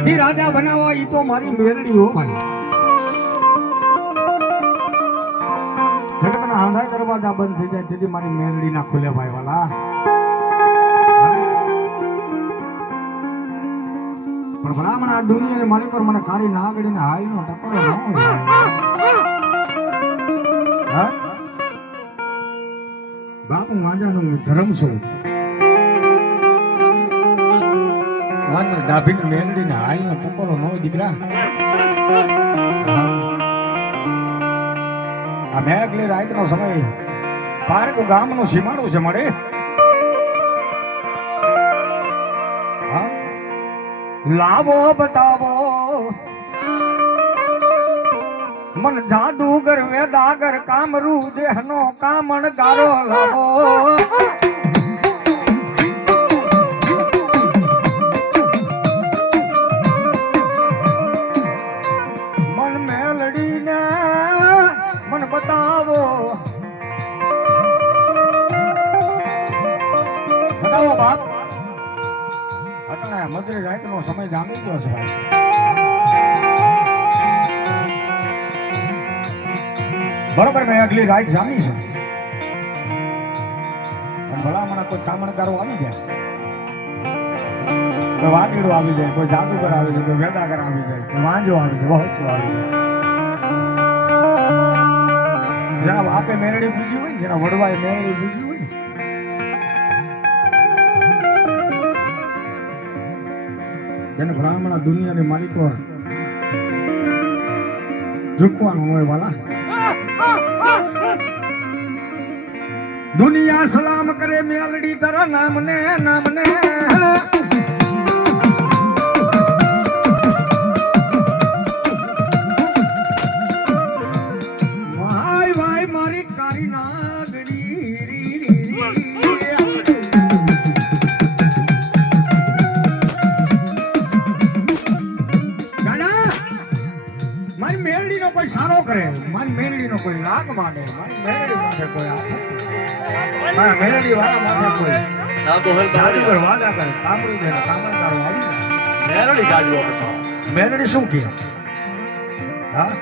રાજામાંથી રાજા બનાવો ઈ તો મારી મેલડી હો ભાઈ. જગતના આંધાય દરવાજા બંધ થઈ જાય તેથી મારી મેલડી ના ખુલે ભાઈ વાલા. પણ બ્રાહ્મણ આ દુનિયાને માલિક પર મને કાળી નાગડીને હાઈનો ટપરો ન હોય. હા બાપુ માજાનું ધર્મ છું. મને ડાભીની મેલડીને હાઈનો ટપરો ન હોય દીકરા. આ મેઘલી રાતનો સમય પારકું ગામનું સીમાડું છે મળે. લાવો બતાવો મન જાદુગર વેદાગર કામરૂ દેહનો કામણ ગારો લાવો. મન મેલડીને મન બતાવો બતાવો બાપ. મધુર રાતનો સમય જામી ગયો છે ભાઈ. બરોબર મેં આગલી રાત જામી છે. ભલામણા કોઈ કામણકારો આવી જાય, કોઈ વાદળો આવી જાય, કોઈ જાદુગર આવી જાય, કોઈ વેદાગર આવી જાય, કોઈ વાંજો આવી જાય, વહોચો આવી જાય. જેના બાપે મેરડી પૂજી હોય ને, જેના વડવાએ મેરડી પૂજી હોય ને, જેને બ્રાહ્મણ દુનિયાની માલિકો ઝૂકવાનું હોય વાલા. દુનિયા સલામ કરે મેલડી તારા નામને નામને. ભાઈ ભાઈ મારી કારી નાગડી મારી મેલડી નો કોઈ સારો કરે, મારી મેલડી નો કોઈ લાગ માંડે, મારી મેલડી માટે કોઈ મારા મેલડી વાળા માટે કોઈ જાદુગર વાદા કરે, કામરૂ દે કામણકારો આવી જાય. મેલડી શું કે હા